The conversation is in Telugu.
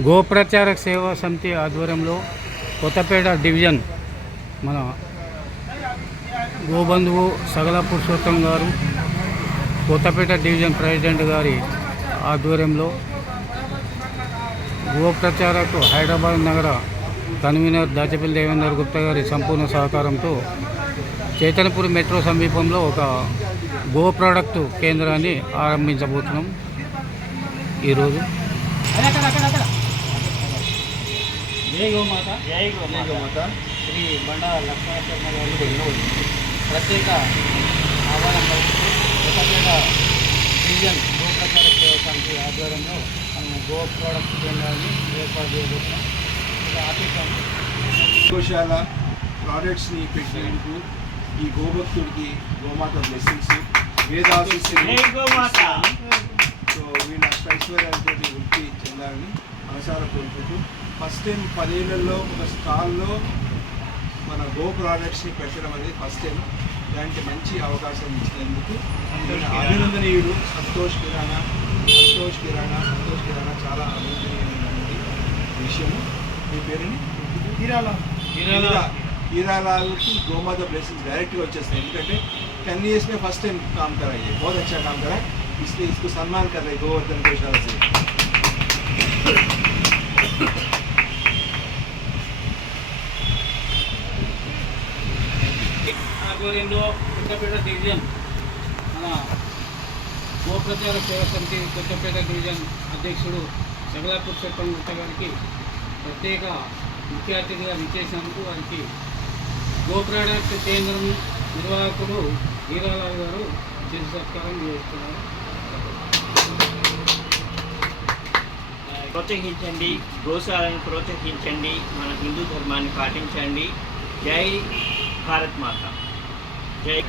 గోప్రచారక సేవా సమితి ఆధ్వర్యంలో కొత్తపేట డివిజన్ మన గోబంధువు సగల పురుషోత్తం గారు కొత్తపేట డివిజన్ ప్రెసిడెంట్ గారి ఆధ్వర్యంలో గోప్రచారకు హైదరాబాద్ నగర కన్వీనర్ దాచపల్లి దేవేందర్ గుప్తా గారి సంపూర్ణ సహకారంతో చైతన్యపురి మెట్రో సమీపంలో ఒక గో ప్రోడక్ట్ కేంద్రాన్ని ఆరంభించబోతున్నాం ఈరోజు. జై గోమాత. జై గోమాత. శ్రీ బండా లక్ష్మణ శర్మ గారు ప్రత్యేక ఆహ్వానం కల్పిస్తూ కొత్తపేట డివిజన్ గో ప్రచార సేవ సమితి ఆధ్వర్యంలో మనం గో ప్రోడక్ట్ కేంద్రాన్ని ఏర్పాటు చేయబోతున్నాం. గోశాల ప్రోడక్ట్స్ని పెట్టినందుకు ఈ గోభక్తుడికి గోమాత బ్లెస్సింగ్స్ వేదాశిస్సులు మనసారా కోరుకుంటూ ఫస్ట్ టైం పదేళ్లలో ఒక స్టాల్లో మన గో ప్రోడక్ట్స్ని పెట్టడం అనేది ఫస్ట్ టైం దానికి మంచి అవకాశం ఇచ్చినందుకు ఈయన అభినందనీయుడు సంతోష్ కిరాణా సంతోష్ కిరాణా సంతోష్ కిరాణా చాలా అభినందనీయమైనటువంటి విషయము మీ పేరుని హీరాలా हीरा हीरालाल की गोमाता ब्लेसिंग डायरेक्टली వచ్చేస్తాయి ఎందుకంటే टेन इयर्स में फर्स्ट टाइम काम करा ये बहुत अच्छा काम करा इसलिए इसको सम्मान कर रहे गोवर्धन गौशाला से ఆధ్వర్యంలో కొత్తపేట డివిజన్ మన గోప్రచార సేవ సమితి కొత్తపేట డివిజన్ అధ్యక్షుడు జగలాపూర్ చట్టం గుట్ట గారికి ప్రత్యేక ముఖ్య అతిథిగా విచ్చేసినందుకు వారికి గోప్రాడక్ట్ కేంద్రం నిర్వాహకుడు హీరాలాల్ గారు చేసి సత్కారం చేస్తున్నారు. ప్రోత్సహించండి గోశాలను ప్రోత్సహించండి మన హిందూ ధర్మాన్ని పాటించండి. జై భారత్ మాత. జై